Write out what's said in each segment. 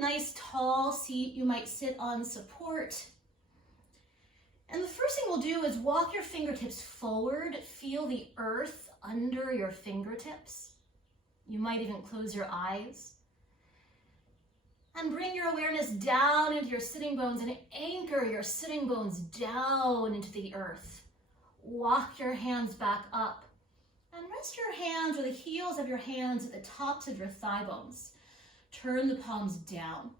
a nice tall seat. You might sit on support. And the first thing we'll do is walk your fingertips forward. Feel the earth under your fingertips. You might even close your eyes. And bring your awareness down into your sitting bones and anchor your sitting bones down into the earth. Walk your hands back up and rest your hands or the heels of your hands at the tops of your thigh bones. Turn the palms down.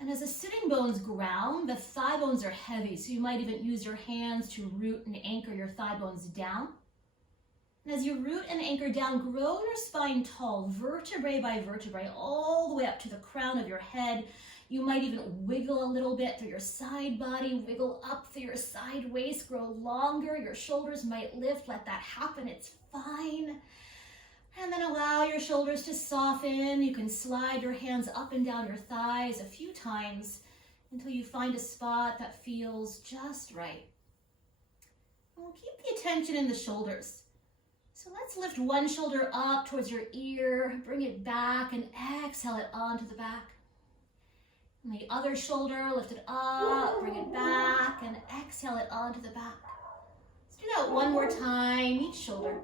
And as the sitting bones ground, the thigh bones are heavy, so you might even use your hands to root and anchor your thigh bones down. And as you root and anchor down, grow your spine tall, vertebrae by vertebrae, all the way up to the crown of your head. You might even wiggle a little bit through your side body, wiggle up through your side waist, grow longer. Your shoulders might lift. Let that happen. It's fine. And then allow your shoulders to soften. You can slide your hands up and down your thighs a few times until you find a spot that feels just right. And we'll keep the attention in the shoulders. So let's lift one shoulder up towards your ear, bring it back, and exhale it onto the back. And the other shoulder, lift it up, bring it back, and exhale it onto the back. Let's do that one more time, each shoulder.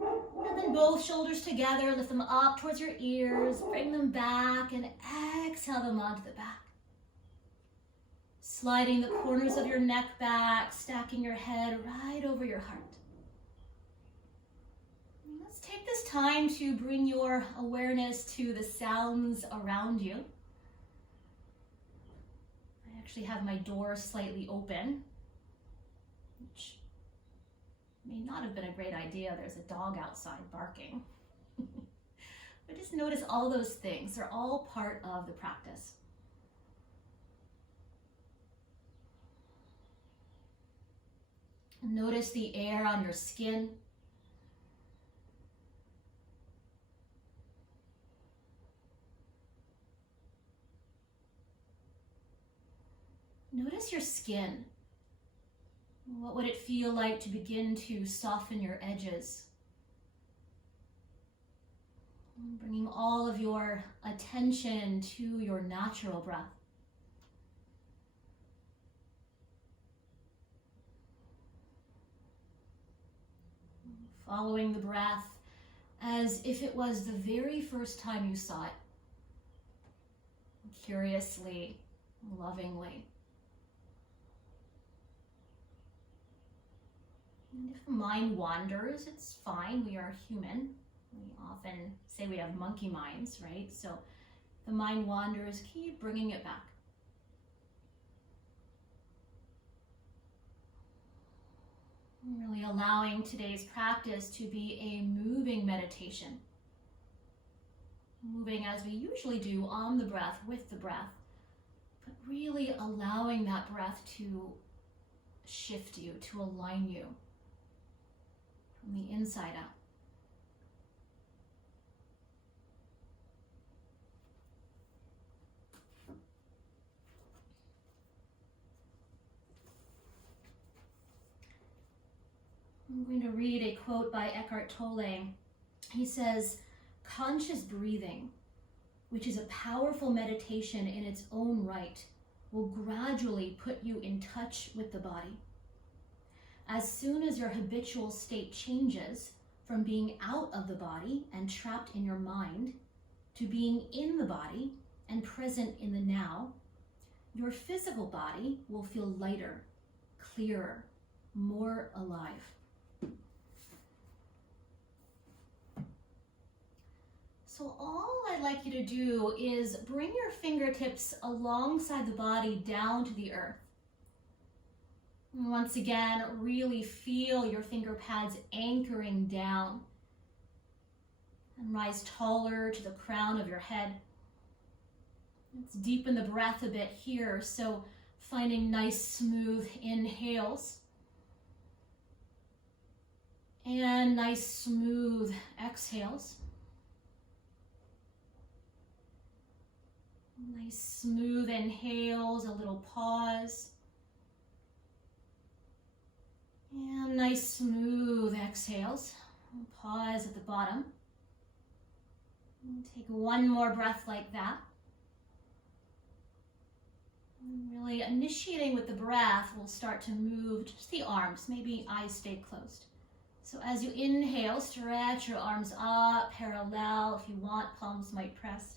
And then both shoulders together, lift them up towards your ears, bring them back, and exhale them onto the back. Sliding the corners of your neck back, stacking your head right over your heart. Let's take this time to bring your awareness to the sounds around you. I actually have my door slightly open, which may not have been a great idea. There's a dog outside barking. But just notice all those things. They're all part of the practice. Notice the air on your skin. Notice your skin. What would it feel like to begin to soften your edges? Bringing all of your attention to your natural breath. Following the breath as if it was the very first time you saw it. Curiously, lovingly. And if the mind wanders, it's fine. We are human. We often say we have monkey minds, right? So if the mind wanders, keep bringing it back. Really allowing today's practice to be a moving meditation. Moving as we usually do on the breath, with the breath, but really allowing that breath to shift you, to align you from the inside out. I'm going to read a quote by Eckhart Tolle. He says, "Conscious breathing, which is a powerful meditation in its own right, will gradually put you in touch with the body. As soon as your habitual state changes from being out of the body and trapped in your mind to being in the body and present in the now, your physical body will feel lighter, clearer, more alive." So all I'd like you to do is bring your fingertips alongside the body down to the earth. And once again, really feel your finger pads anchoring down. And rise taller to the crown of your head. Let's deepen the breath a bit here, so finding nice smooth inhales. And nice smooth exhales. Nice smooth inhales, a little pause. And nice smooth exhales. Pause at the bottom. Take one more breath like that. Really initiating with the breath, we'll start to move just the arms, maybe eyes stay closed. So as you inhale, stretch your arms up, parallel. If you want, palms might press.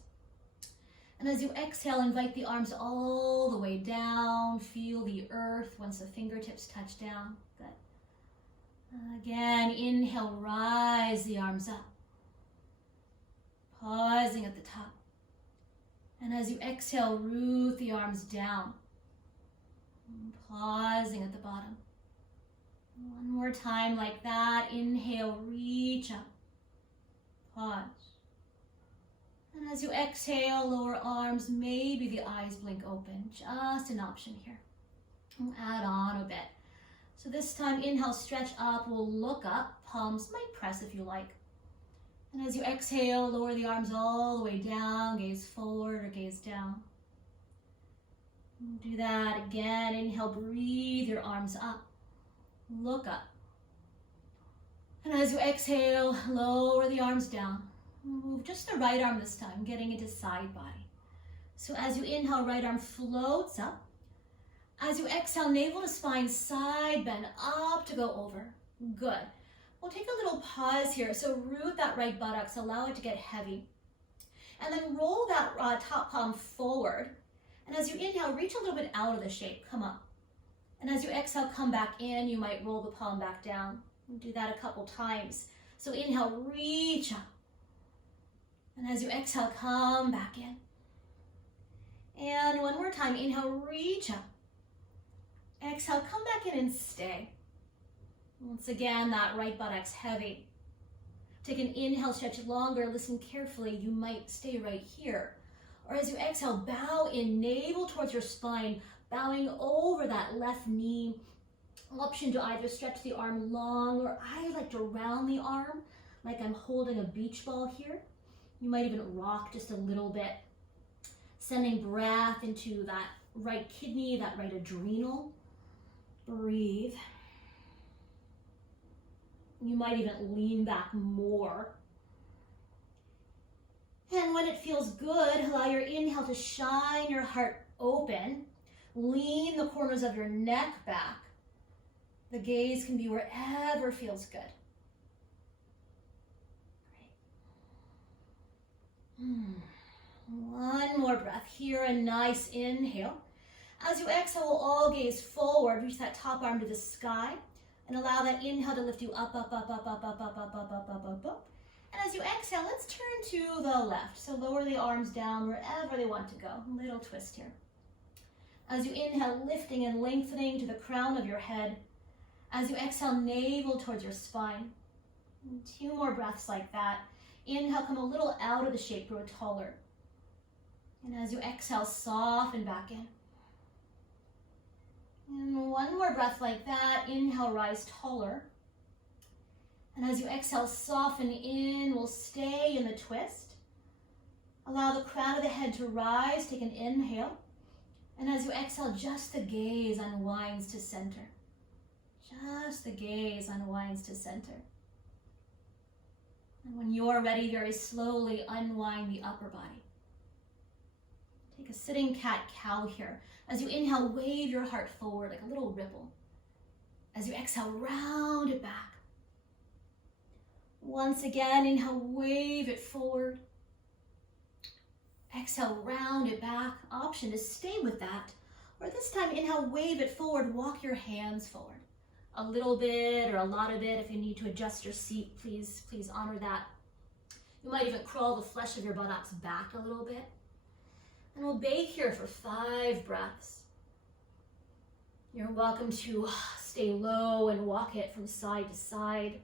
And as you exhale, invite the arms all the way down. Feel the earth once the fingertips touch down. Good. Again, inhale, rise the arms up. Pausing at the top. And as you exhale, root the arms down. Pausing at the bottom. One more time like that. Inhale, reach up. Pause. And as you exhale, lower arms, maybe the eyes blink open. Just an option here. We'll add on a bit. So this time, inhale, stretch up. We'll look up. Palms might press if you like. And as you exhale, lower the arms all the way down. Gaze forward or gaze down. Do that again. Inhale, breathe your arms up. Look up. And as you exhale, lower the arms down. Move just the right arm this time, getting into side body. So as you inhale, right arm floats up. As you exhale, navel to spine, side bend up to go over. Good. We'll take a little pause here. So root that right buttocks, allow it to get heavy. And then roll that top palm forward. And as you inhale, reach a little bit out of the shape, come up. And as you exhale, come back in, you might roll the palm back down. We'll do that a couple times. So inhale, reach up. And as you exhale, come back in. And one more time, inhale, reach up. Exhale, come back in and stay. Once again, that right buttocks heavy. Take an inhale, stretch longer, listen carefully, you might stay right here. Or as you exhale, bow in, navel towards your spine, bowing over that left knee. Option to either stretch the arm long, or I like to round the arm like I'm holding a beach ball here. You might even rock just a little bit, sending breath into that right kidney, that right adrenal. Breathe. You might even lean back more. And when it feels good, allow your inhale to shine your heart open. Lean the corners of your neck back. The gaze can be wherever feels good. One more breath here, a nice inhale. As you exhale, we'll all gaze forward, reach that top arm to the sky, and allow that inhale to lift you up, up, up, up, up, up, up, up, up, up, up, up, up. And as you exhale, let's turn to the left. So lower the arms down wherever they want to go. Little twist here. As you inhale, lifting and lengthening to the crown of your head. As you exhale, navel towards your spine. And 2 more breaths like that. Inhale, come a little out of the shape, grow taller. And as you exhale, soften back in. And 1 more breath like that. Inhale, rise taller. And as you exhale, soften in. We'll stay in the twist. Allow the crown of the head to rise. Take an inhale. And as you exhale, just the gaze unwinds to center. Just the gaze unwinds to center. And when you're ready, very slowly unwind the upper body. Take a sitting cat-cow here. As you inhale, wave your heart forward like a little ripple. As you exhale, round it back. Once again, inhale, wave it forward. Exhale, round it back. Option is stay with that. Or this time, inhale, wave it forward, walk your hands forward. A little bit or a lot of it. If you need to adjust your seat, please honor that. You might even crawl the flesh of your buttocks back a little bit. And we'll bake here for 5 breaths. You're welcome to stay low and walk it from side to side.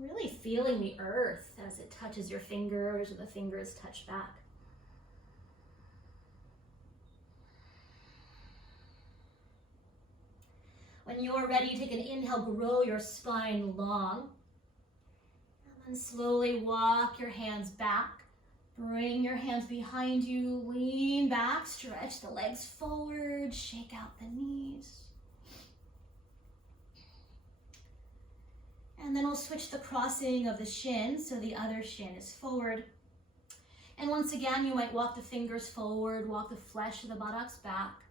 Really feeling the earth as it touches your fingers and the fingers touch back. When you're ready, take an inhale, grow your spine long. And then slowly walk your hands back. Bring your hands behind you, lean back, stretch the legs forward, shake out the knees. And then we'll switch the crossing of the shins so the other shin is forward. And once again, you might walk the fingers forward, walk the flesh of the buttocks back.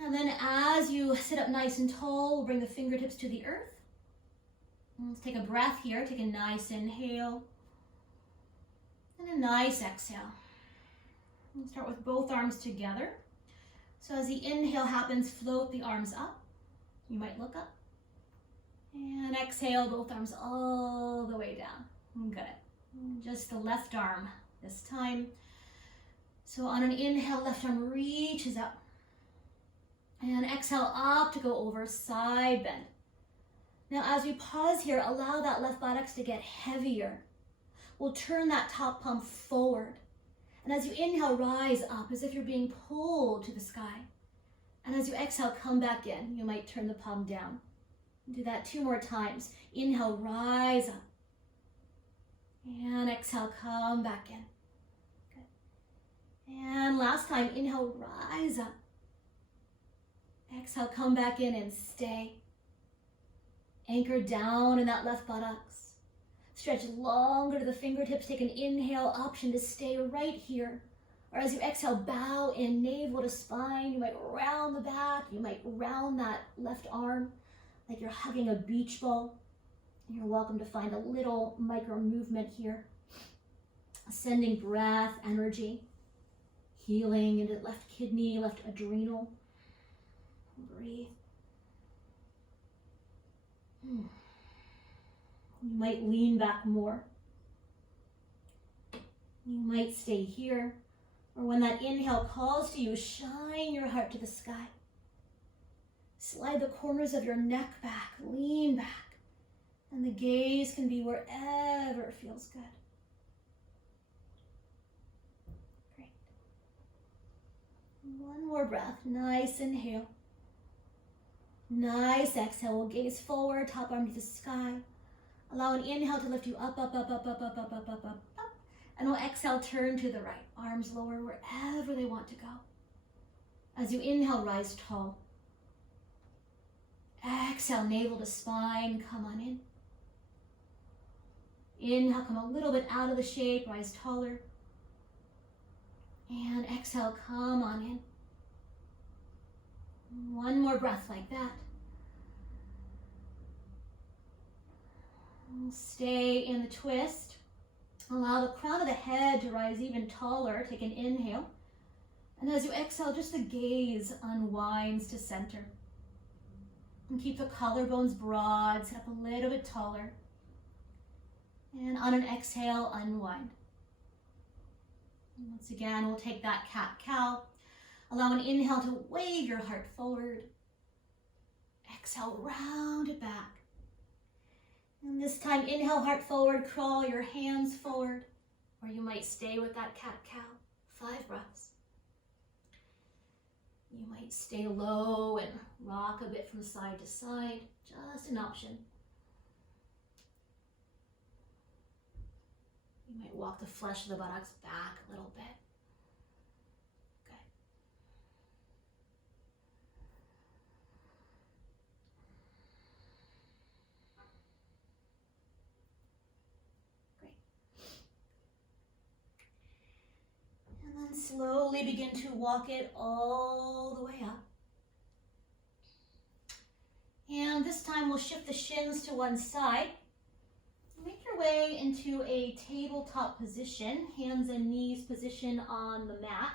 And then as you sit up nice and tall, we'll bring the fingertips to the earth. Let's take a breath here. Take a nice inhale and a nice exhale. We'll start with both arms together. So as the inhale happens, float the arms up. You might look up. And exhale, both arms all the way down. Good. Just the left arm this time. So on an inhale, left arm reaches up. And exhale up to go over, side bend. Now as we pause here, allow that left buttocks to get heavier. We'll turn that top palm forward. And as you inhale, rise up as if you're being pulled to the sky. And as you exhale, come back in. You might turn the palm down. Do that 2 more times. Inhale, rise up. And exhale, come back in. Good. And last time, inhale, rise up. Exhale, come back in and stay. Anchor down in that left buttocks. Stretch longer to the fingertips. Take an inhale, option to stay right here. Or as you exhale, bow in, navel to spine. You might round the back. You might round that left arm like you're hugging a beach ball. You're welcome to find a little micro movement here. Sending breath, energy, healing into left kidney, left adrenal. Breathe. You might lean back more. You might stay here. Or when that inhale calls to you, shine your heart to the sky. Slide the corners of your neck back, lean back. And the gaze can be wherever feels good. Great. One more breath. Nice inhale. Nice exhale. We'll gaze forward, top arm to the sky. Allow an inhale to lift you up, up, up, up, up, up, up, up, up, up. And we'll exhale, turn to the right. Arms lower wherever they want to go. As you inhale, rise tall. Exhale, navel to spine, come on in. Inhale, come a little bit out of the shape, rise taller. And exhale, come on in. One more breath like that. Stay in the twist. Allow the crown of the head to rise even taller. Take an inhale. And as you exhale, just the gaze unwinds to center. And keep the collarbones broad, sit up a little bit taller. And on an exhale, unwind. And once again, we'll take that cat-cow. Allow an inhale to wave your heart forward. Exhale, round it back. And this time, inhale, heart forward, crawl your hands forward. Or you might stay with that cat-cow. 5 breaths. You might stay low and rock a bit from side to side. Just an option. You might walk the flesh of the buttocks back a little bit. And then slowly begin to walk it all the way up. And this time we'll shift the shins to one side. Make your way into a tabletop position, hands and knees position on the mat.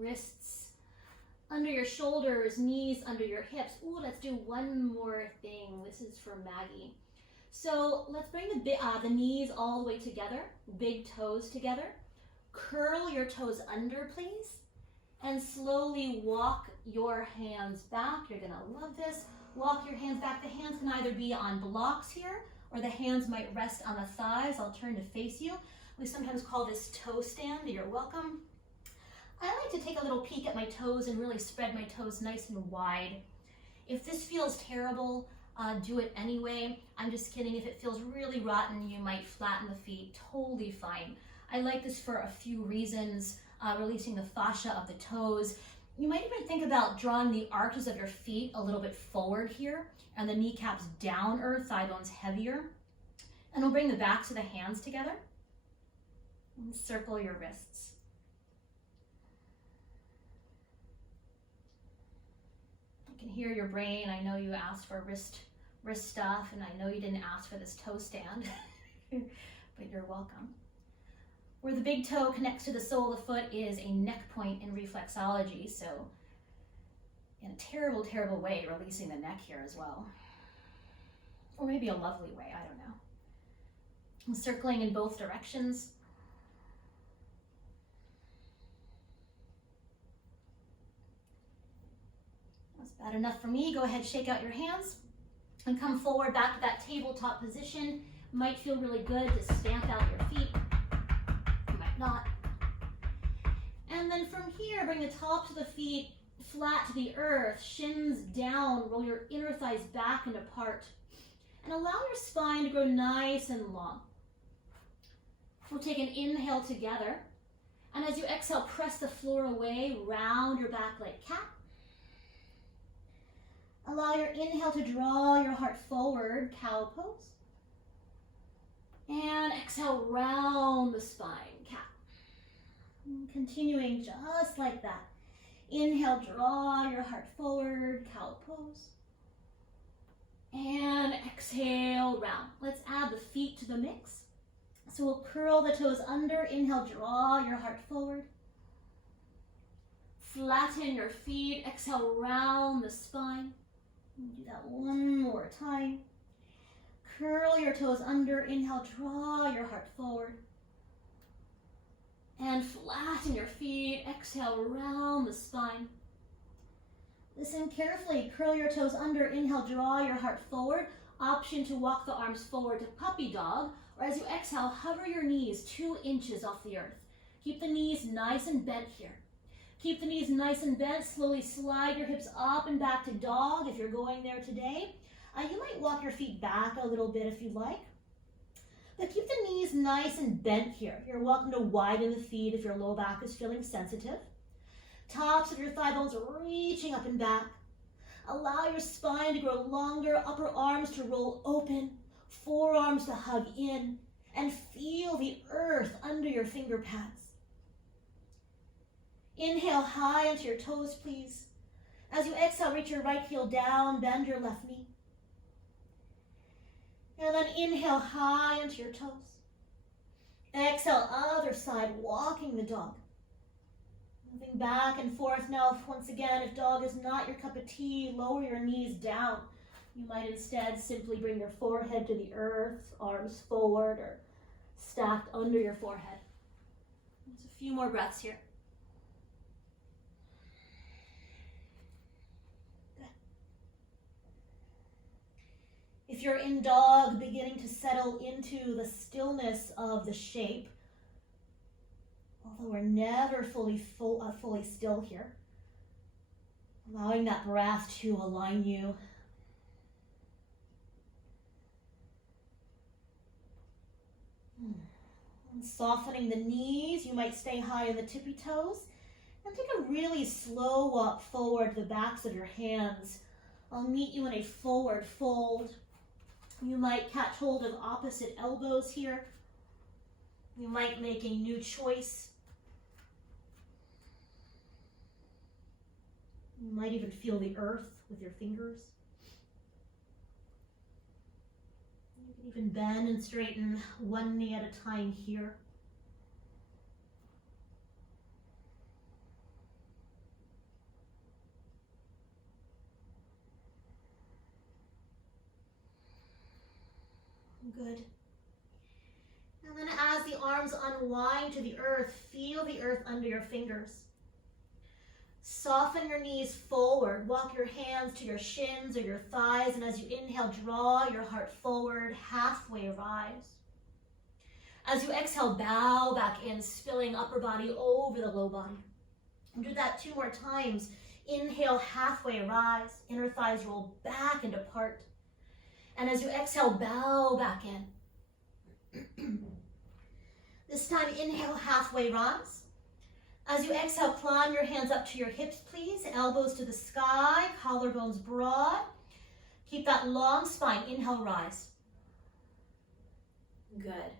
Wrists under your shoulders, knees under your hips. Ooh, let's do one more thing. This is for Maggie. So let's bring the knees all the way together, big toes together. Curl your toes under, please, and slowly walk your hands back. You're gonna love this. Walk your hands back. The hands can either be on blocks here, or the hands might rest on the thighs. I'll turn to face you. We sometimes call this toe stand. You're welcome. I like to take a little peek at my toes and really spread my toes nice and wide. If this feels terrible, do it anyway. I'm just kidding. If it feels really rotten, you might flatten the feet. Totally fine. I like this for a few reasons. Releasing the fascia of the toes. You might even think about drawing the arches of your feet a little bit forward here and the kneecaps down, thigh bones heavier. And we'll bring the backs of the hands together and circle your wrists. I can hear your brain. I know you asked for wrist stuff, and I know you didn't ask for this toe stand, but you're welcome. Where the big toe connects to the sole of the foot is a neck point in reflexology, so in a terrible, terrible way, releasing the neck here as well. Or maybe a lovely way, I don't know. I'm circling in both directions. That's bad enough for me. Go ahead, shake out your hands and come forward back to that tabletop position. Might feel really good to stamp out your feet. You might not. And then from here, bring the tops of the feet flat to the earth, shins down, roll your inner thighs back and apart. And allow your spine to grow nice and long. We'll take an inhale together. And as you exhale, press the floor away, round your back like cat. Allow your inhale to draw your heart forward, cow pose. And exhale, round the spine, cat. And continuing just like that. Inhale, draw your heart forward, cow pose. And exhale, round. Let's add the feet to the mix. So we'll curl the toes under. Inhale, draw your heart forward. Flatten your feet. Exhale, round the spine. Do that one more time. Curl your toes under. Inhale, draw your heart forward. And flatten your feet. Exhale, round the spine. Listen carefully. Curl your toes under. Inhale, draw your heart forward. Option to walk the arms forward to puppy dog. Or as you exhale, hover your knees 2 inches off the earth. Keep the knees nice and bent here. Keep the knees nice and bent. Slowly slide your hips up and back to dog if you're going there today. You might walk your feet back a little bit if you like. But keep the knees nice and bent here. You're welcome to widen the feet if your low back is feeling sensitive. Tops of your thigh bones reaching up and back. Allow your spine to grow longer, upper arms to roll open, forearms to hug in, and feel the earth under your finger pads. Inhale high onto your toes, please. As you exhale, reach your right heel down, bend your left knee. And then inhale high onto your toes. Exhale, other side, walking the dog. Moving back and forth now. Once again, if dog is not your cup of tea, lower your knees down. You might instead simply bring your forehead to the earth, arms forward or stacked under your forehead. Just a few more breaths here. Good. If you're in dog, beginning to settle into the stillness of the shape, although we're never fully still here, allowing that breath to align you. And softening the knees, you might stay high in the tippy toes and take a really slow walk forward to the backs of your hands. I'll meet you in a forward fold. You might catch hold of opposite elbows here. You might make a new choice. You might even feel the earth with your fingers. You can even bend and straighten one knee at a time here. Good. And then as the arms unwind to the earth, feel the earth under your fingers. Soften your knees forward. Walk your hands to your shins or your thighs, and as you inhale, draw your heart forward, halfway rise. As you exhale, bow back in, spilling upper body over the low body. And do that 2 more times. Inhale, halfway rise. Inner thighs roll back and apart. And as you exhale, bow back in. This time, inhale, halfway rise. As you exhale, climb your hands up to your hips, please. Elbows to the sky, collarbones broad. Keep that long spine. Inhale, rise. Good.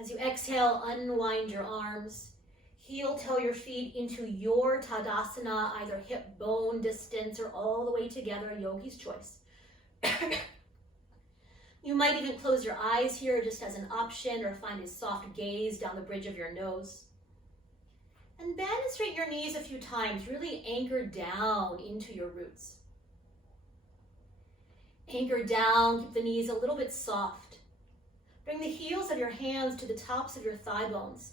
As you exhale, unwind your arms. Heel toe your feet into your Tadasana, either hip bone distance or all the way together, yogi's choice. You might even close your eyes here just as an option, or find a soft gaze down the bridge of your nose. And bend and straighten your knees a few times, really anchor down into your roots. Anchor down, keep the knees a little bit soft. Bring the heels of your hands to the tops of your thigh bones.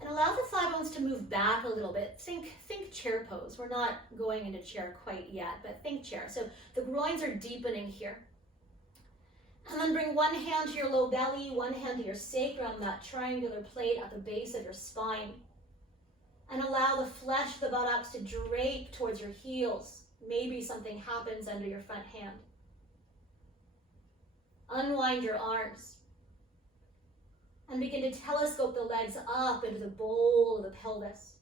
And allow the thigh bones to move back a little bit. Think chair pose. We're not going into chair quite yet, but think chair. So the groins are deepening here. And then bring one hand to your low belly, one hand to your sacrum, that triangular plate at the base of your spine. And allow the flesh of the buttocks to drape towards your heels. Maybe something happens under your front hand. Unwind your arms. And begin to telescope the legs up into the bowl of the pelvis.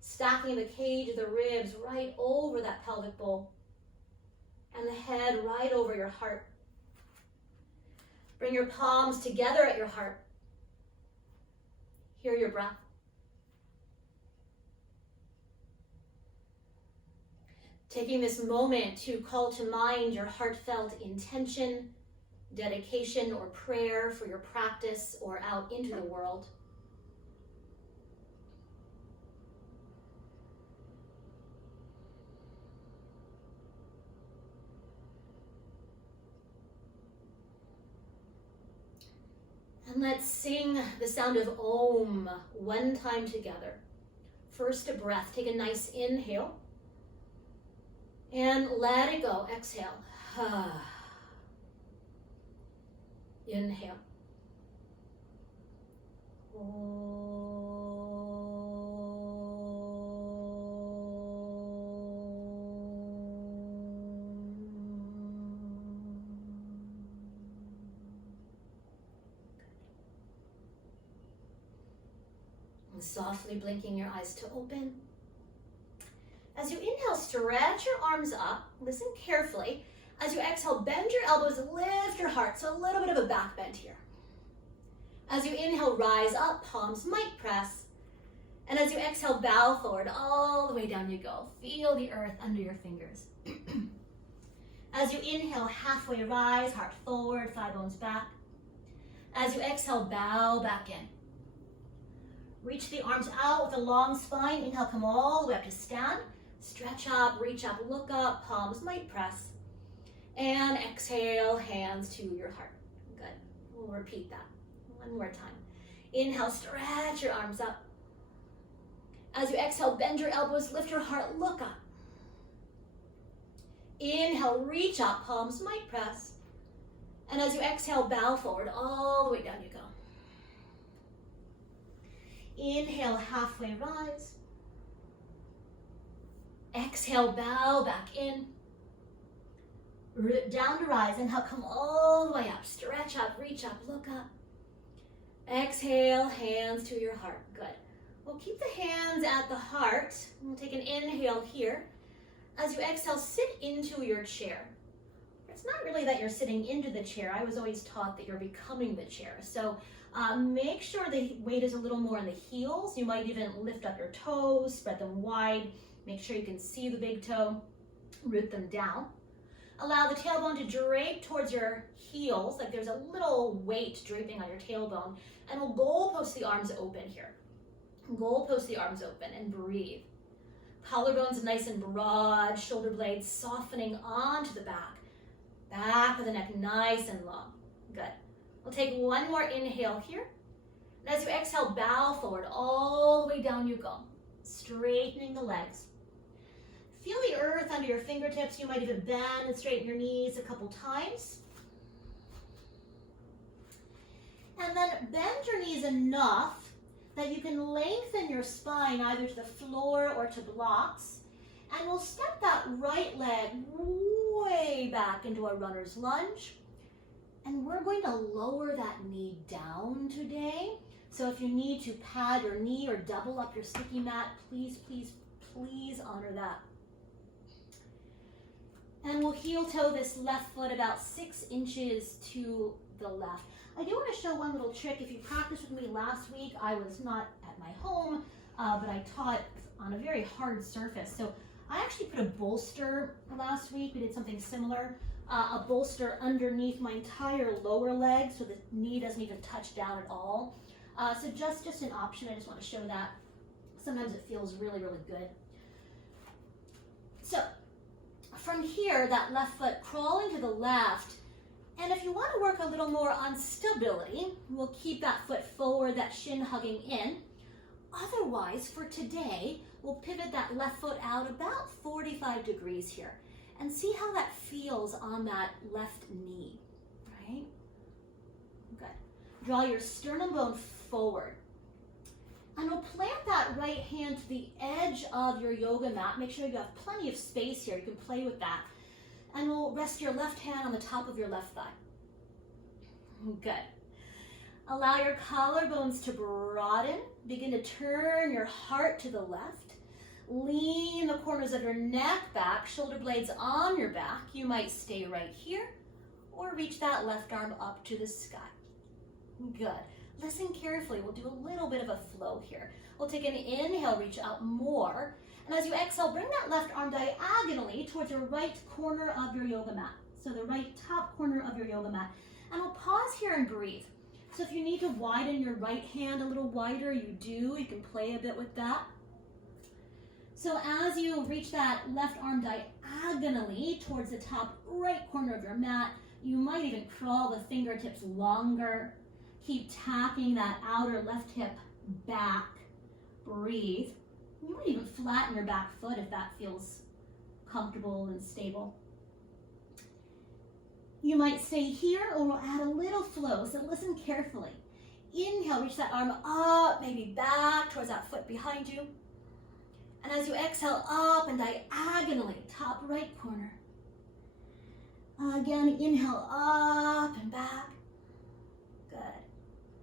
Stacking the cage of the ribs right over that pelvic bowl. And the head right over your heart. Bring your palms together at your heart. Hear your breath. Taking this moment to call to mind your heartfelt intention, dedication, or prayer for your practice or out into the world. And let's sing the sound of Om one time together. First a breath. Take a nice inhale. And let it go. Exhale. Inhale. And softly blinking your eyes to open. As you inhale, stretch your arms up. Listen carefully. As you exhale, bend your elbows, lift your heart. So a little bit of a back bend here. As you inhale, rise up, palms might press. And as you exhale, bow forward, all the way down you go. Feel the earth under your fingers. As you inhale, halfway rise, heart forward, thigh bones back. As you exhale, bow back in. Reach the arms out with a long spine. Inhale, come all the way up to stand. Stretch up, reach up, look up, palms might press. And exhale, hands to your heart. Good. We'll repeat that one more time. Inhale, stretch your arms up. As you exhale, bend your elbows, lift your heart, look up. Inhale, reach up, palms might press. And as you exhale, bow forward, all the way down you go. Inhale, halfway rise. Exhale, bow back in. Root down to rise. Inhale, come all the way up. Stretch up, reach up, look up. Exhale, hands to your heart. Good. We'll keep the hands at the heart. We'll take an inhale here. As you exhale, sit into your chair. It's not really that you're sitting into the chair. I was always taught that you're becoming the chair. So make sure the weight is a little more on the heels. You might even lift up your toes, spread them wide. Make sure you can see the big toe. Root them down. Allow the tailbone to drape towards your heels, like there's a little weight draping on your tailbone. And we'll goalpost the arms open here. Goalpost the arms open and breathe. Collarbones nice and broad, shoulder blades softening onto the back. Back of the neck nice and long. Good. We'll take one more inhale here. And as you exhale, bow forward, all the way down you go. Straightening the legs. Feel the earth under your fingertips. You might even bend and straighten your knees a couple times. And then bend your knees enough that you can lengthen your spine either to the floor or to blocks. And we'll step that right leg way back into a runner's lunge. And we're going to lower that knee down today. So if you need to pad your knee or double up your sticky mat, please, please, please honor that. And we'll heel toe this left foot about 6 inches to the left. I do want to show one little trick. If you practiced with me last week, I was not at my home, but I taught on a very hard surface. So I actually put a bolster last week. We did something similar. A bolster underneath my entire lower leg so the knee doesn't even touch down at all. So just an option. I just want to show that. Sometimes it feels really, really good. So from here, that left foot crawling to the left. And if you want to work a little more on stability, we'll keep that foot forward, that shin hugging in. Otherwise, for today, we'll pivot that left foot out about 45 degrees here and see how that feels on that left knee, right? Good. Draw your sternum bone forward. And we'll plant that right hand to the edge of your yoga mat. Make sure you have plenty of space here. You can play with that. And we'll rest your left hand on the top of your left thigh. Good. Allow your collarbones to broaden. Begin to turn your heart to the left. Lean the corners of your neck back, shoulder blades on your back. You might stay right here or reach that left arm up to the sky. Good. Listen carefully. We'll do a little bit of a flow here. We'll take an inhale, reach out more. And as you exhale, bring that left arm diagonally towards your right corner of your yoga mat. So the right top corner of your yoga mat. And we'll pause here and breathe. So if you need to widen your right hand a little wider, you do. You can play a bit with that. So as you reach that left arm diagonally towards the top right corner of your mat, you might even crawl the fingertips longer. Keep tapping that outer left hip back. Breathe. You might even flatten your back foot if that feels comfortable and stable. You might stay here or we'll add a little flow, so listen carefully. Inhale, reach that arm up, maybe back towards that foot behind you. And as you exhale, up and diagonally, top right corner. Again, inhale, up and back. Good.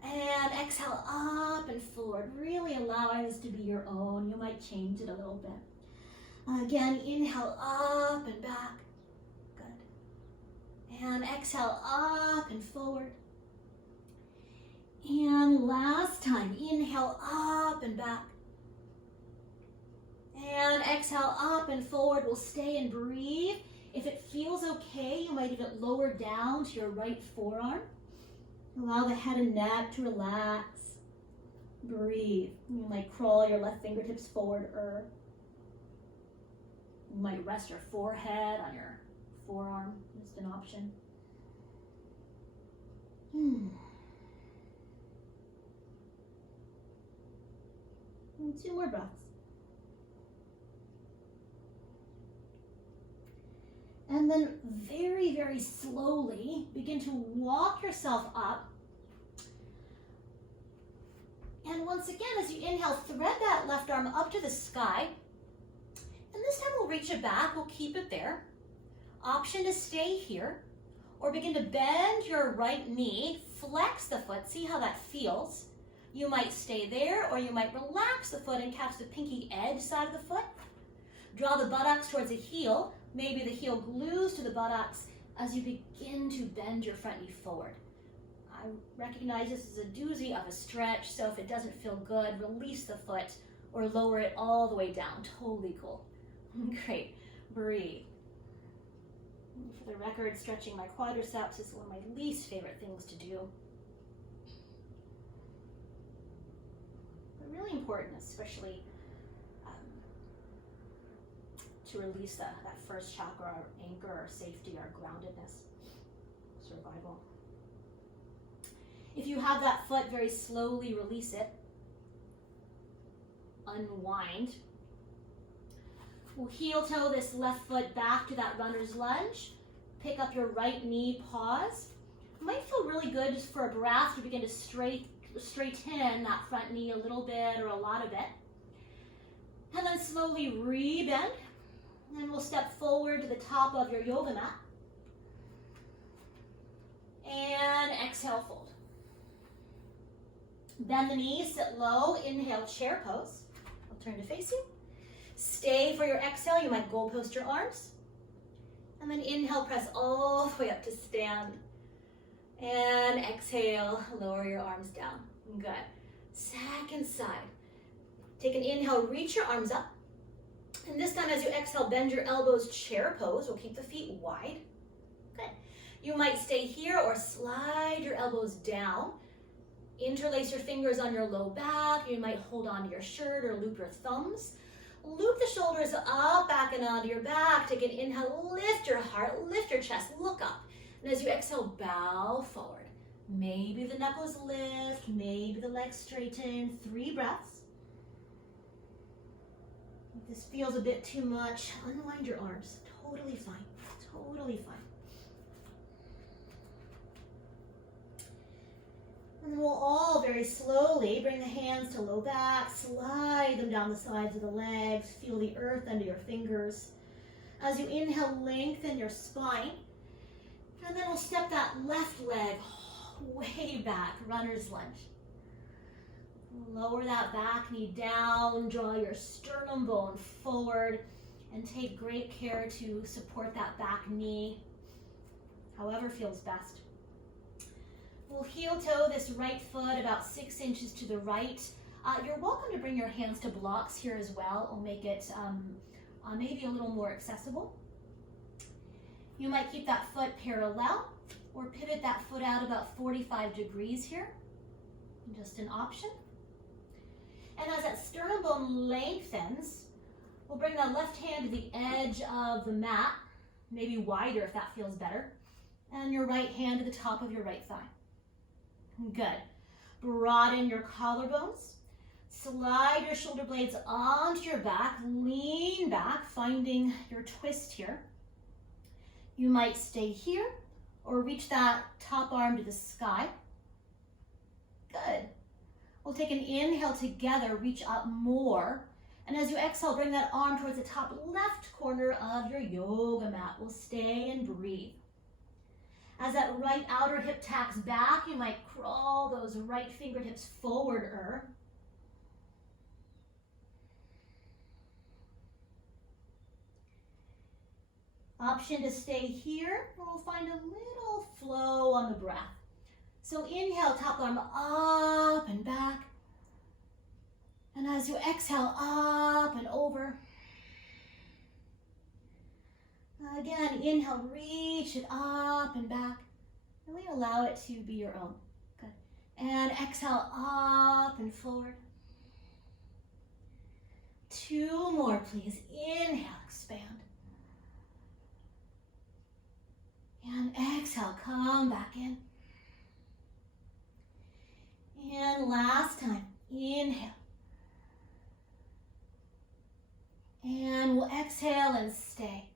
And exhale, up and forward. Really allowing this to be your own. You might change it a little bit. Again, inhale, up and back. Good. And exhale, up and forward. And last time, inhale, up and back. And exhale, up and forward. We'll stay and breathe. If it feels okay, you might even lower down to your right forearm. Allow the head and neck to relax. Breathe. You might crawl your left fingertips forward. You might rest your forehead on your forearm. Just an option. And 2 more breaths. And then very, very slowly begin to walk yourself up. And once again, as you inhale, thread that left arm up to the sky. And this time we'll reach it back. We'll keep it there. Option to stay here. Or begin to bend your right knee. Flex the foot. See how that feels. You might stay there, or you might relax the foot and catch the pinky edge side of the foot. Draw the buttocks towards the heel. Maybe the heel glues to the buttocks as you begin to bend your front knee forward. I recognize this is a doozy of a stretch, so if it doesn't feel good, release the foot or lower it all the way down. Totally cool. Great. Breathe. For the record, stretching my quadriceps is one of my least favorite things to do. But really important, especially to release that first chakra, our anchor, our safety, our groundedness, survival. If you have that foot, very slowly release it. Unwind. We'll heel toe this left foot back to that runner's lunge. Pick up your right knee, pause. It might feel really good just for a breath to begin to straighten that front knee a little bit or a lot of it. And then slowly re-bend. And we'll step forward to the top of your yoga mat. And exhale, fold. Bend the knees, sit low, inhale, chair pose. I'll turn to face you. Stay for your exhale. You might goal post your arms. And then inhale, press all the way up to stand. And exhale, lower your arms down. Good. Second side. Take an inhale, reach your arms up. And this time as you exhale, bend your elbows, chair pose. We'll keep the feet wide. Good. You might stay here or slide your elbows down. Interlace your fingers on your low back. You might hold onto your shirt or loop your thumbs. Loop the shoulders up, back and onto your back. Take an inhale, lift your heart, lift your chest, look up. And as you exhale, bow forward. Maybe the knuckles lift, maybe the legs straighten. 3 breaths. If this feels a bit too much, unwind your arms. Totally fine, totally fine. And then we'll all very slowly bring the hands to low back, slide them down the sides of the legs, feel the earth under your fingers. As you inhale, lengthen your spine. And then we'll step that left leg way back, runner's lunge. Lower that back knee down, draw your sternum bone forward, and take great care to support that back knee, however feels best. We'll heel toe this right foot about 6 inches to the right. You're welcome to bring your hands to blocks here as well. It'll make it maybe a little more accessible. You might keep that foot parallel or pivot that foot out about 45 degrees here. Just an option. And as that sternum bone lengthens, we'll bring that left hand to the edge of the mat, maybe wider if that feels better, and your right hand to the top of your right thigh. Good. Broaden your collarbones. Slide your shoulder blades onto your back. Lean back, finding your twist here. You might stay here or reach that top arm to the sky. Good. We'll take an inhale together, reach up more. And as you exhale, bring that arm towards the top left corner of your yoga mat. We'll stay and breathe. As that right outer hip tacks back, you might crawl those right fingertips forward-er. Option to stay here, or we'll find a little flow on the breath. So inhale, top arm up and back. And as you exhale, up and over. Again, inhale, reach it up and back. Really allow it to be your own. Good. And exhale, up and forward. 2 more, please. Inhale, expand. And exhale, come back in. And last time, inhale. And we'll exhale and stay.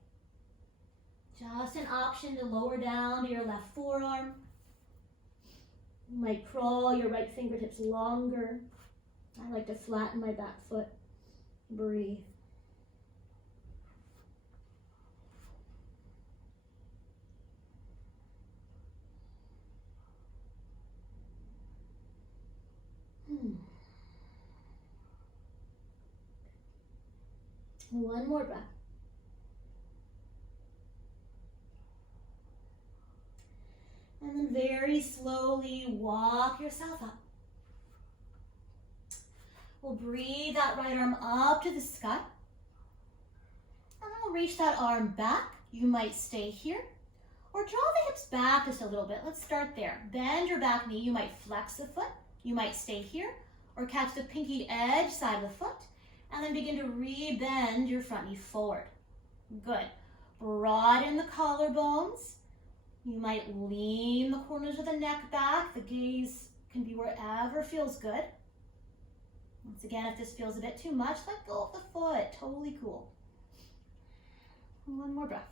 Just an option to lower down to your left forearm. You might crawl your right fingertips longer. I like to flatten my back foot. Breathe. One more breath. And then very slowly walk yourself up. We'll breathe that right arm up to the sky. And then we'll reach that arm back. You might stay here or draw the hips back just a little bit. Let's start there. Bend your back knee. You might flex the foot. You might stay here or catch the pinky edge side of the foot. And then begin to re-bend your front knee forward. Good. Broaden the collarbones. You might lean the corners of the neck back. The gaze can be wherever feels good. Once again, if this feels a bit too much, let go of the foot. Totally cool. One more breath.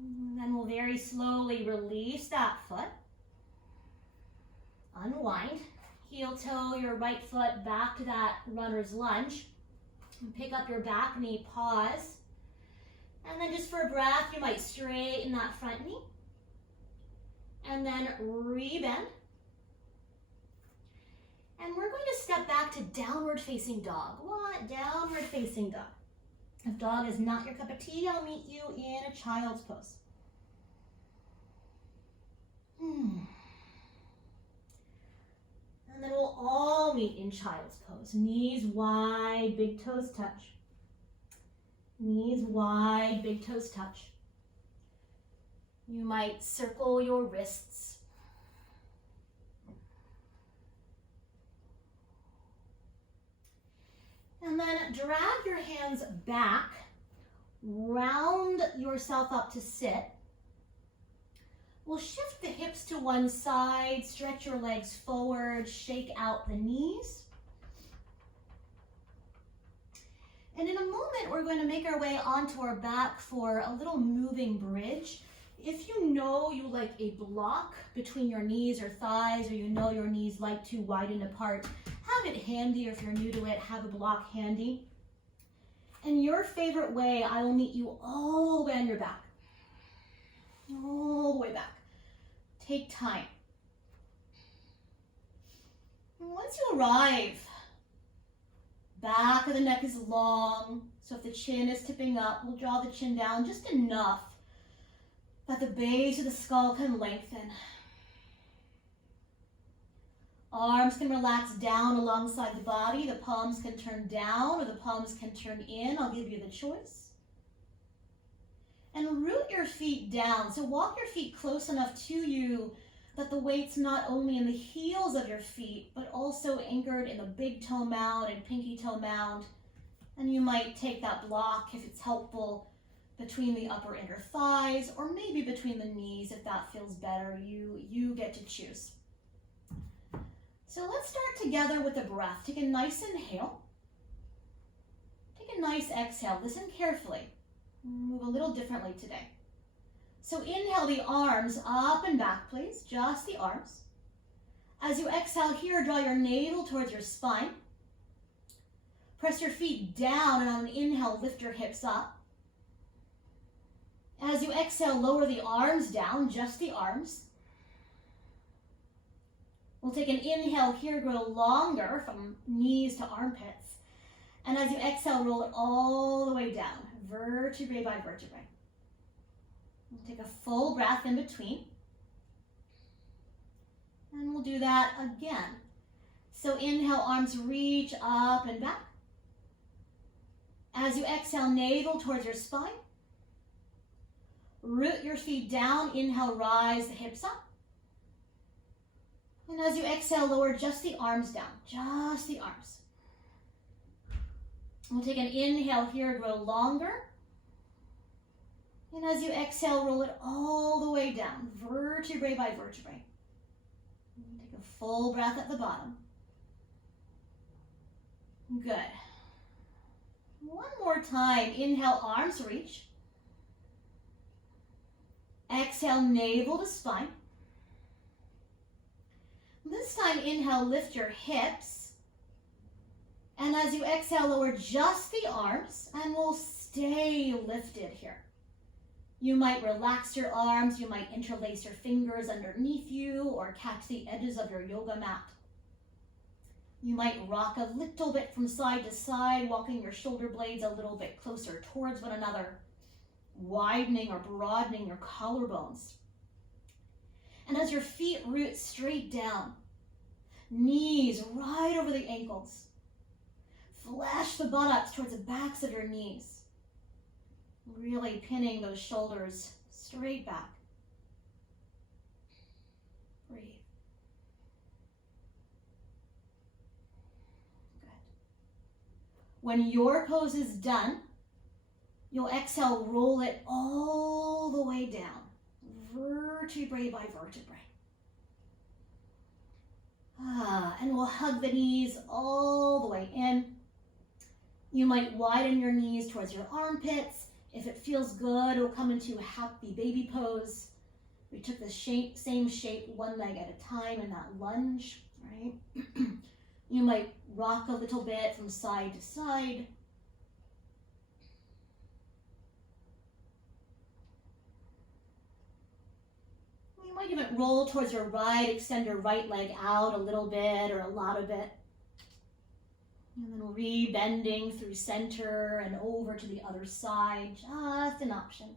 And then we'll very slowly release that foot. Unwind. Heel toe your right foot back to that runner's lunge. And pick up your back knee, pause. And then just for a breath, you might straighten that front knee. and then rebend. And we're going to step back to downward facing dog. What? Downward facing dog. If dog is not your cup of tea, I'll meet you in a child's pose. And then we'll all meet in child's pose. Knees wide, big toes touch. Knees wide, big toes touch. You might circle your wrists. And then drag your hands back, round yourself up to sit. We'll shift the hips to one side, stretch your legs forward, shake out the knees. And in a moment, we're going to make our way onto our back for a little moving bridge. If you know you like a block between your knees or thighs, or you know your knees like to widen apart, have it handy, or if you're new to it, have a block handy. And your favorite way, I will meet you all the way on your back. All the way back. Take time. And once you arrive, back of the neck is long, so if the chin is tipping up, we'll draw the chin down just enough that the base of the skull can lengthen. Arms can relax down alongside the body. The palms can turn down or the palms can turn in. I'll give you the choice. And root your feet down. So walk your feet close enough to you that the weight's not only in the heels of your feet, but also anchored in the big toe mound and pinky toe mound. And you might take that block, if it's helpful, between the upper inner thighs, or maybe between the knees if that feels better. You get to choose. So let's start together with the breath. Take a nice inhale. Take a nice exhale. Listen carefully. Move a little differently today. So inhale the arms up and back, please. Just the arms. As you exhale here, draw your navel towards your spine. Press your feet down, and on an inhale, lift your hips up. As you exhale, lower the arms down, just the arms. We'll take an inhale here, grow longer from knees to armpits. And as you exhale, roll it all the way down, vertebrae by vertebrae. We'll take a full breath in between. And we'll do that again. So inhale, arms reach up and back. As you exhale, navel towards your spine. Root your feet down. Inhale, rise the hips up. And as you exhale, lower just the arms down, just the arms. We'll take an inhale here, grow longer. And as you exhale, roll it all the way down, vertebrae by vertebrae. Take a full breath at the bottom. Good. One more time. Inhale, arms reach. Exhale, navel to spine. This time, inhale, lift your hips. And as you exhale, lower just the arms, and we'll stay lifted here. You might relax your arms. You might interlace your fingers underneath you or catch the edges of your yoga mat. You might rock a little bit from side to side, walking your shoulder blades a little bit closer towards one another, widening or broadening your collarbones. And as your feet root straight down, knees right over the ankles, flash the buttocks towards the backs of your knees, really pinning those shoulders straight back. Breathe. Good. When your pose is done, you'll exhale, roll it all the way down, vertebrae by vertebrae. And we'll hug the knees all the way in. You might widen your knees towards your armpits. If it feels good, it'll come into a happy baby pose. We took the same shape one leg at a time in that lunge, right? You might rock a little bit from side to side. might even roll towards your right, extend your right leg out a little bit or a lot of it. And then re-bending through center and over to the other side, just an option.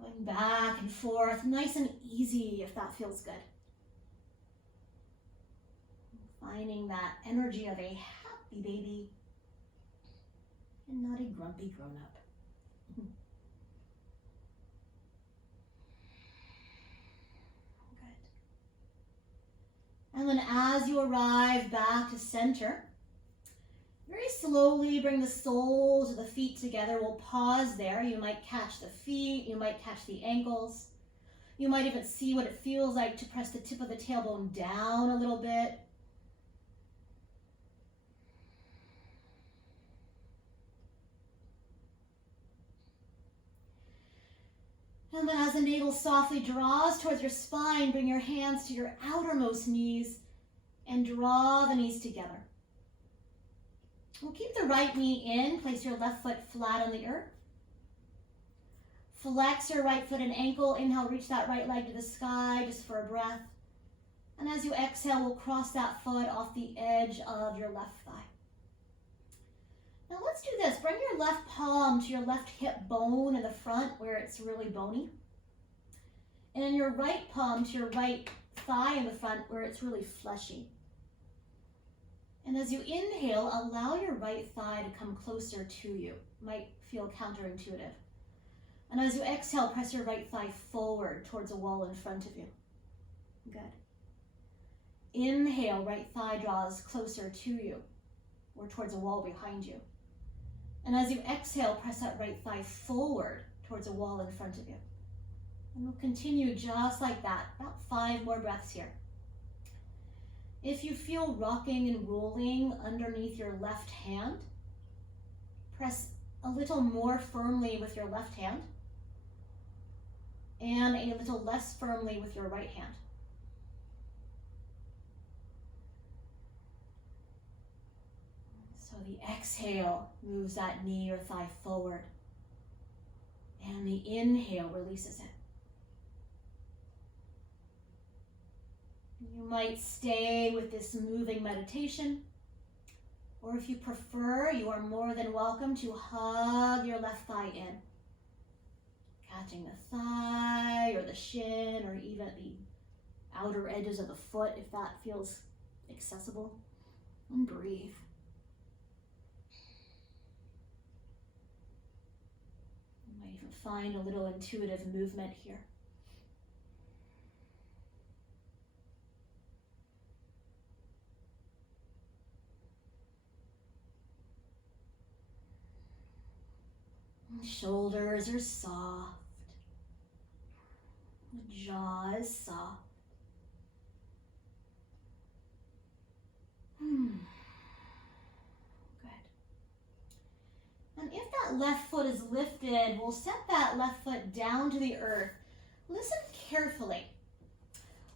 Going back and forth, nice and easy if that feels good. Finding that energy of a happy baby and not a grumpy grown-up. Good. And then as you arrive back to center, very slowly bring the soles of the feet together. We'll pause there. You might catch the feet, you might catch the ankles. You might even see what it feels like to press the tip of the tailbone down a little bit. And then as the navel softly draws towards your spine, bring your hands to your outermost knees and draw the knees together. We'll keep the right knee in, place your left foot flat on the earth. Flex your right foot and ankle, inhale, reach that right leg to the sky just for a breath. And as you exhale, we'll cross that foot off the edge of your left thigh. Now let's do this. Bring your left palm to your left hip bone in the front where it's really bony. And then your right palm to your right thigh in the front where it's really fleshy. And as you inhale, allow your right thigh to come closer to you. Might feel counterintuitive. And as you exhale, press your right thigh forward towards a wall in front of you. Good. Inhale, right thigh draws closer to you or towards a wall behind you. And as you exhale, press that right thigh forward towards a wall in front of you. And we'll continue just like that, about 5 more breaths here. If you feel rocking and rolling underneath your left hand, press a little more firmly with your left hand and a little less firmly with your right hand. So the exhale moves that knee or thigh forward, and the inhale releases it. You might stay with this moving meditation, or if you prefer, you are more than welcome to hug your left thigh in, catching the thigh or the shin or even the outer edges of the foot if that feels accessible, and breathe. You might even find a little intuitive movement here. Shoulders are soft. The jaw is soft. Good. And if that left foot is lifted, we'll set that left foot down to the earth. Listen carefully.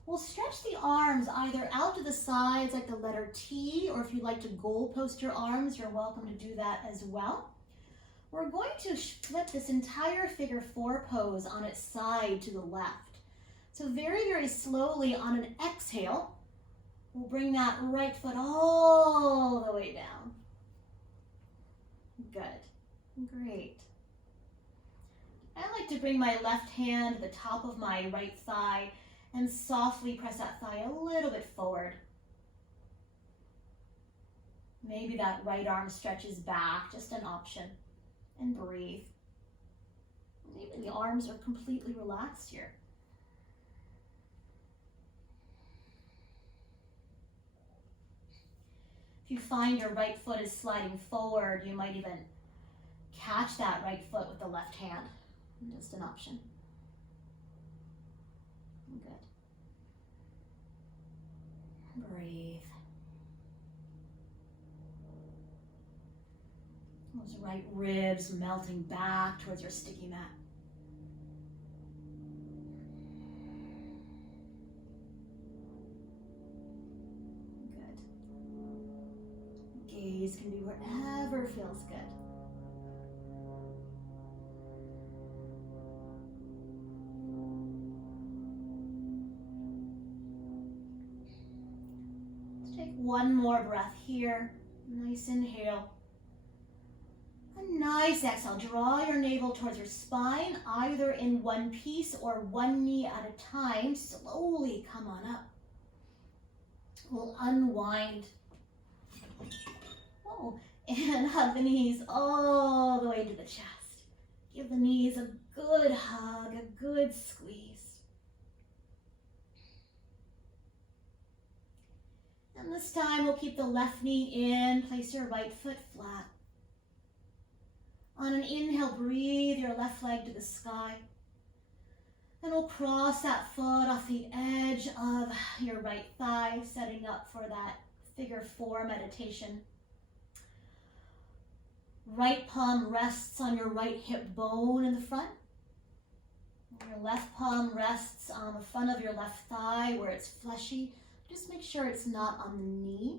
We'll stretch the arms either out to the sides like the letter T, or if you'd like to goalpost your arms, you're welcome to do that as well. We're going to flip this entire figure 4 pose on its side to the left. So very, very slowly on an exhale, we'll bring that right foot all the way down. Good. Great. I like to bring my left hand to the top of my right thigh and softly press that thigh a little bit forward. Maybe that right arm stretches back, just an option. And breathe. Maybe the arms are completely relaxed here. If you find your right foot is sliding forward, you might even catch that right foot with the left hand. Just an option. Good. Breathe. Those right ribs melting back towards your sticky mat. Good. Gaze can be wherever feels good. One more breath here. Nice inhale. A nice exhale. Draw your navel towards your spine, either in one piece or one knee at a time. Slowly come on up. We'll unwind. Whoa. And hug the knees all the way to the chest. Give the knees a good hug, a good squeeze. And this time we'll keep the left knee in. Place your right foot flat. On an inhale, breathe your left leg to the sky. And we'll cross that foot off the edge of your right thigh, setting up for that figure 4 meditation. Right palm rests on your right hip bone in the front. Your left palm rests on the front of your left thigh where it's fleshy. Just make sure it's not on the knee.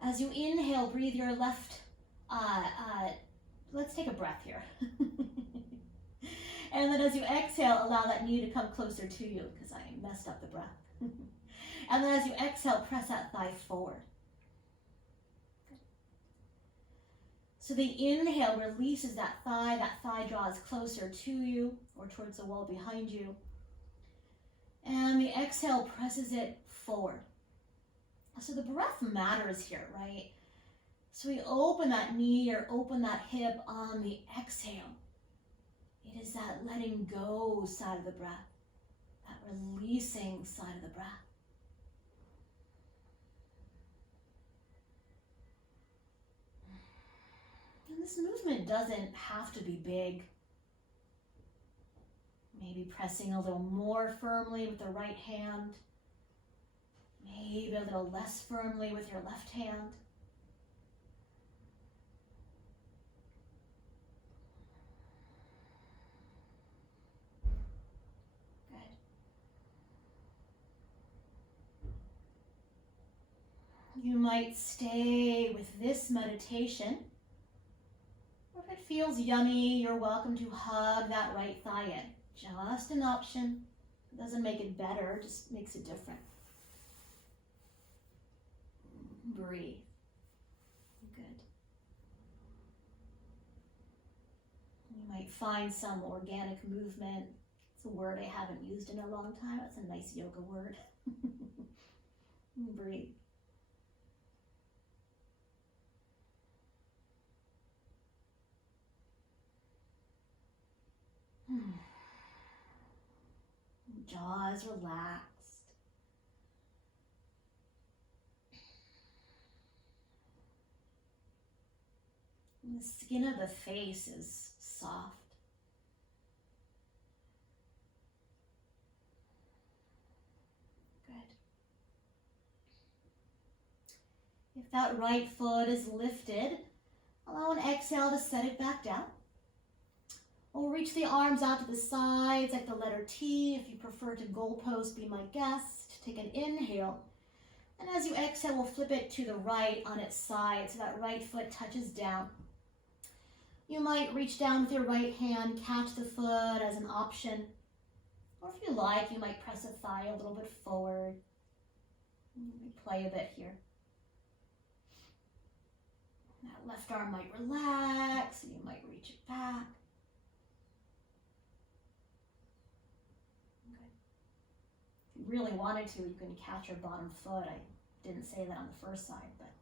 As you inhale, breathe your left, let's take a breath here. And then as you exhale, allow that knee to come closer to you because I messed up the breath. And then as you exhale, press that thigh forward. So the inhale releases that thigh draws closer to you or towards the wall behind you. And the exhale presses it forward. So the breath matters here, right? So we open that knee or open that hip on the exhale. It is that letting go side of the breath, that releasing side of the breath. And this movement doesn't have to be big. Maybe pressing a little more firmly with the right hand. Maybe a little less firmly with your left hand. Good. You might stay with this meditation. Or if it feels yummy, you're welcome to hug that right thigh in. Just an option. It doesn't make it better, just makes it different. Breathe. Good. You might find some organic movement. It's a word I haven't used in a long time. It's a nice yoga word. Breathe. Jaws relaxed. And the skin of the face is soft. Good. If that right foot is lifted, allow an exhale to set it back down. We'll reach the arms out to the sides like the letter T. If you prefer to goalpost, be my guest. Take an inhale. And as you exhale, we'll flip it to the right on its side so that right foot touches down. You might reach down with your right hand, catch the foot as an option. Or if you like, you might press a thigh a little bit forward. Play a bit here. That left arm might relax, and you might reach it back. If you really wanted to, you can catch your bottom foot. I didn't say that on the first side, but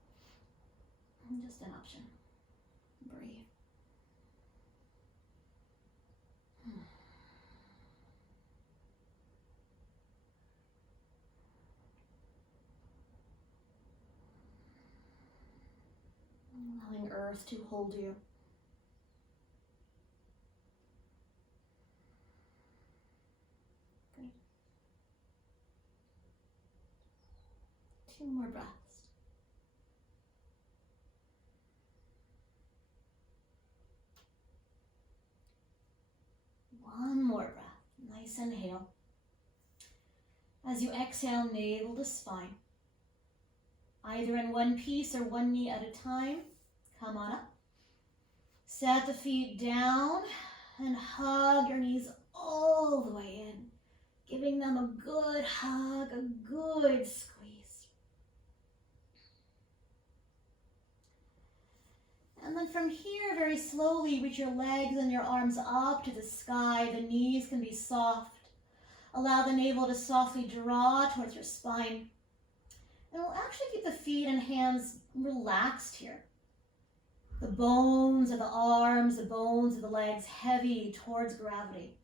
just an option. Breathe. Allowing earth to hold you. Good. 2 more breaths. One more breath. Nice inhale. As you exhale, navel to spine. Either in one piece or one knee at a time. Come on up. Set the feet down and hug your knees all the way in, giving them a good hug, a good squeeze. And then from here, very slowly, reach your legs and your arms up to the sky. The knees can be soft. Allow the navel to softly draw towards your spine. And we'll actually keep the feet and hands relaxed here. The bones of the arms, the bones of the legs heavy towards gravity.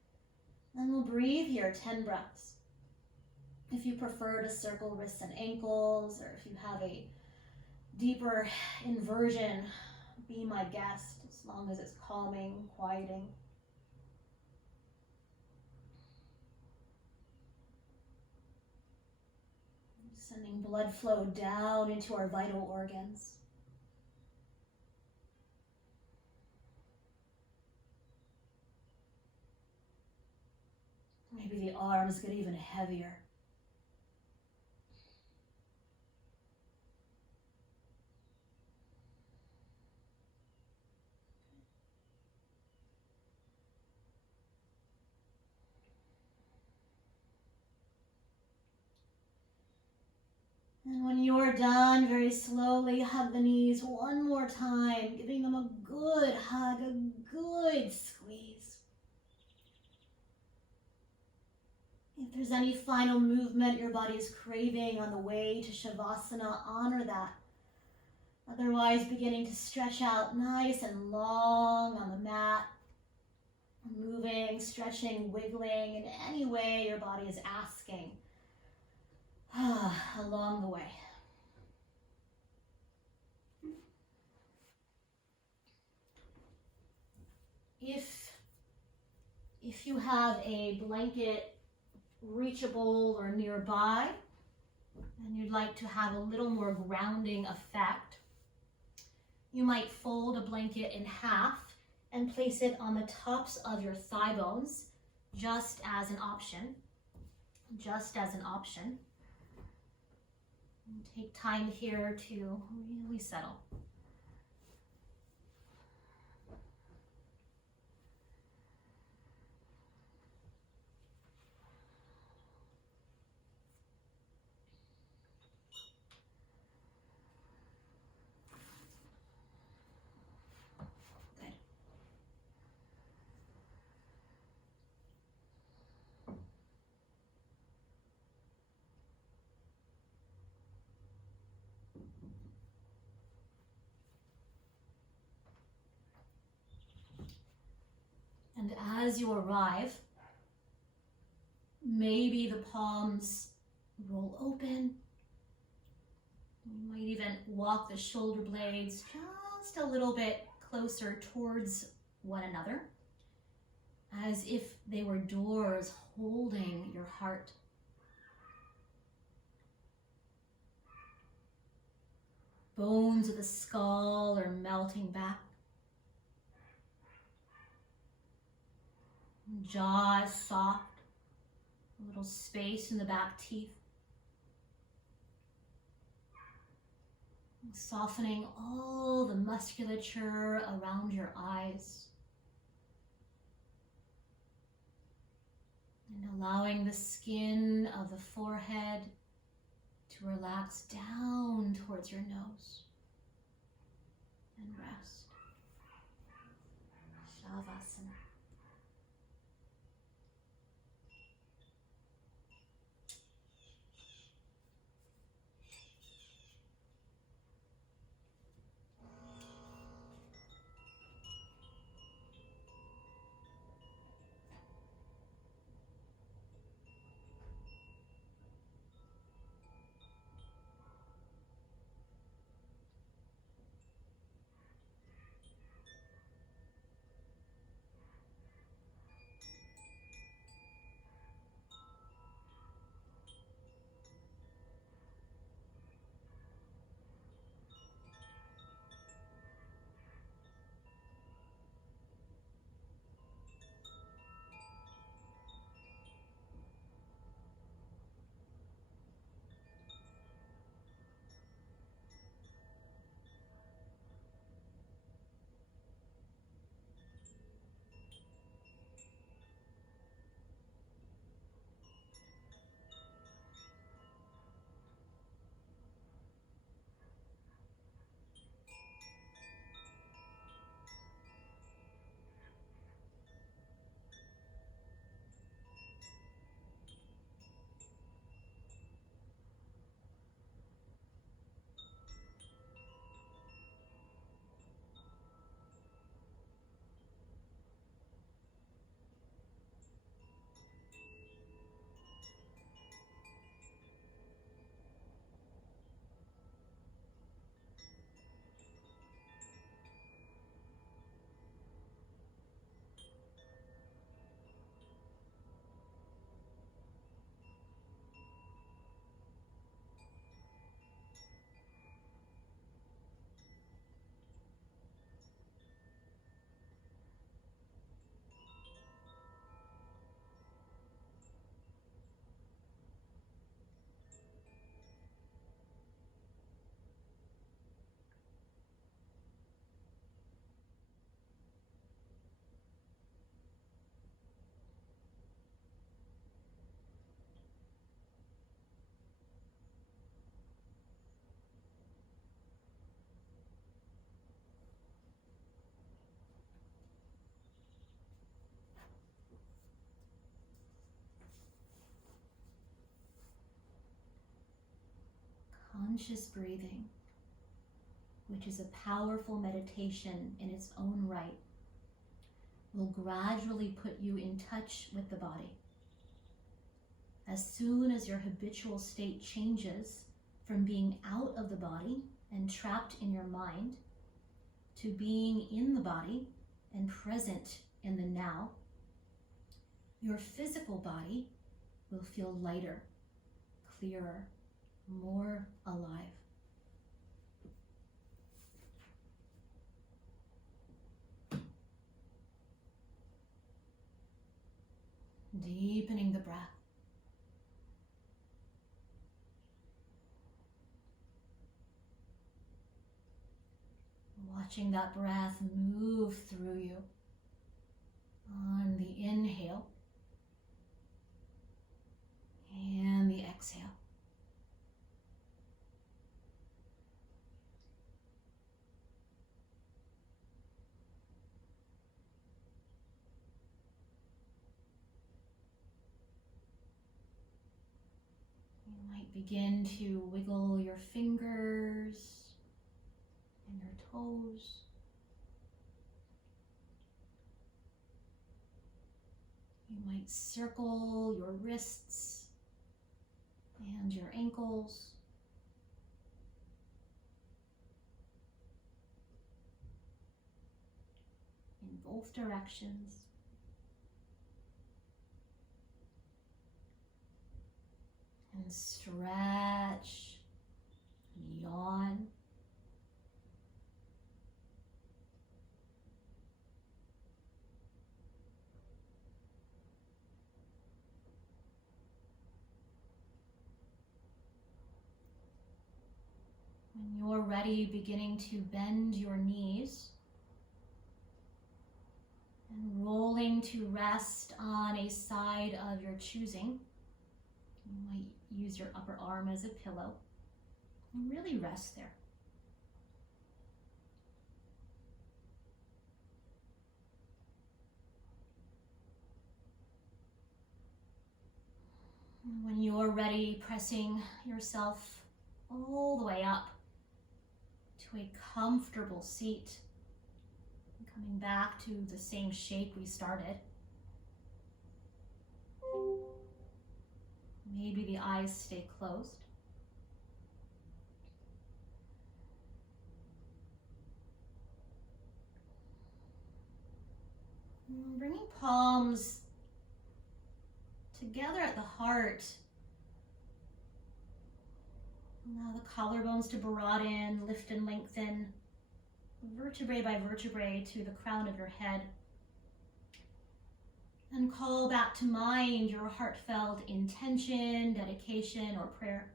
And we'll breathe here 10 breaths. If you prefer to circle wrists and ankles, or if you have a deeper inversion, be my guest, as long as it's calming, quieting. Sending blood flow down into our vital organs. Maybe the arms get even heavier. And when you're done, very slowly hug the knees one more time, giving them a good hug, a good squeeze. If there's any final movement your body is craving on the way to Shavasana, honor that. Otherwise, beginning to stretch out nice and long on the mat, moving, stretching, wiggling in any way your body is asking along the way. If you have a blanket reachable or nearby, and you'd like to have a little more grounding effect, you might fold a blanket in half and place it on the tops of your thigh bones, just as an option. And take time here to really settle. And as you arrive, maybe the palms roll open. You might even walk the shoulder blades just a little bit closer towards one another, as if they were doors holding your heart. Bones of the skull are melting back. Jaw is soft, a little space in the back teeth. Softening all the musculature around your eyes. And allowing the skin of the forehead to relax down towards your nose. And rest. Shavasana. conscious breathing, which is a powerful meditation in its own right, will gradually put you in touch with the body. As soon as your habitual state changes from being out of the body and trapped in your mind to being in the body and present in the now, your physical body will feel lighter, clearer, more alive. Deepening the breath. Watching that breath move through you on the inhale and the exhale. You might begin to wiggle your fingers and your toes. You might circle your wrists and your ankles. In both directions. And stretch and yawn. When you're ready, beginning to bend your knees and rolling to rest on a side of your choosing. You might use your upper arm as a pillow and really rest there. And when you're ready, pressing yourself all the way up to a comfortable seat, coming back to the same shape we started. Maybe the eyes stay closed. Bringing palms together at the heart. Allow the collarbones to broaden, lift and lengthen, vertebrae by vertebrae to the crown of your head. And call back to mind your heartfelt intention, dedication, or prayer.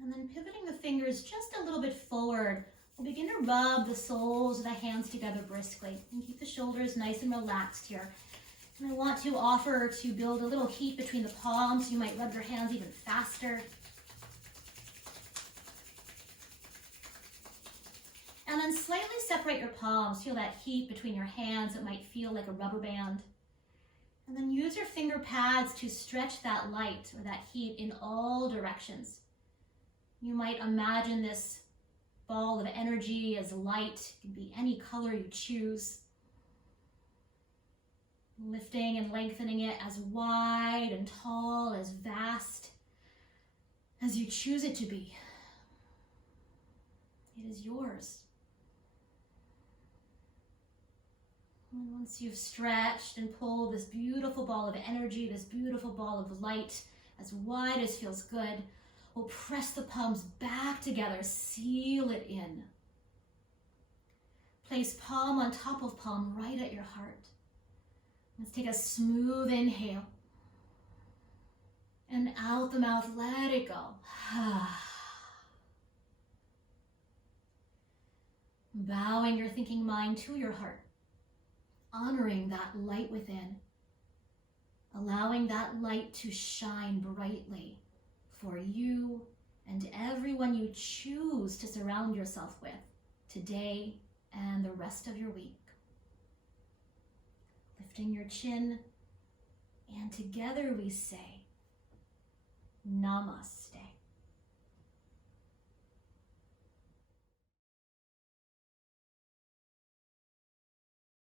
And then pivoting the fingers just a little bit forward, we'll begin to rub the soles of the hands together briskly. And keep the shoulders nice and relaxed here. And I want to offer to build a little heat between the palms. You might rub your hands even faster. And then slightly separate your palms. Feel that heat between your hands. It might feel like a rubber band. And then use your finger pads to stretch that light or that heat in all directions. You might imagine this ball of energy as light. It can be any color you choose. Lifting and lengthening it as wide and tall, as vast as you choose it to be. It is yours. And once you've stretched and pulled this beautiful ball of energy, this beautiful ball of light, as wide as feels good, we'll press the palms back together, seal it in. Place palm on top of palm right at your heart. Let's take a smooth inhale. And out the mouth, let it go. Bowing your thinking mind to your heart. Honoring that light within. Allowing that light to shine brightly for you and everyone you choose to surround yourself with today and the rest of your week. Lifting your chin, and together we say, Namaste.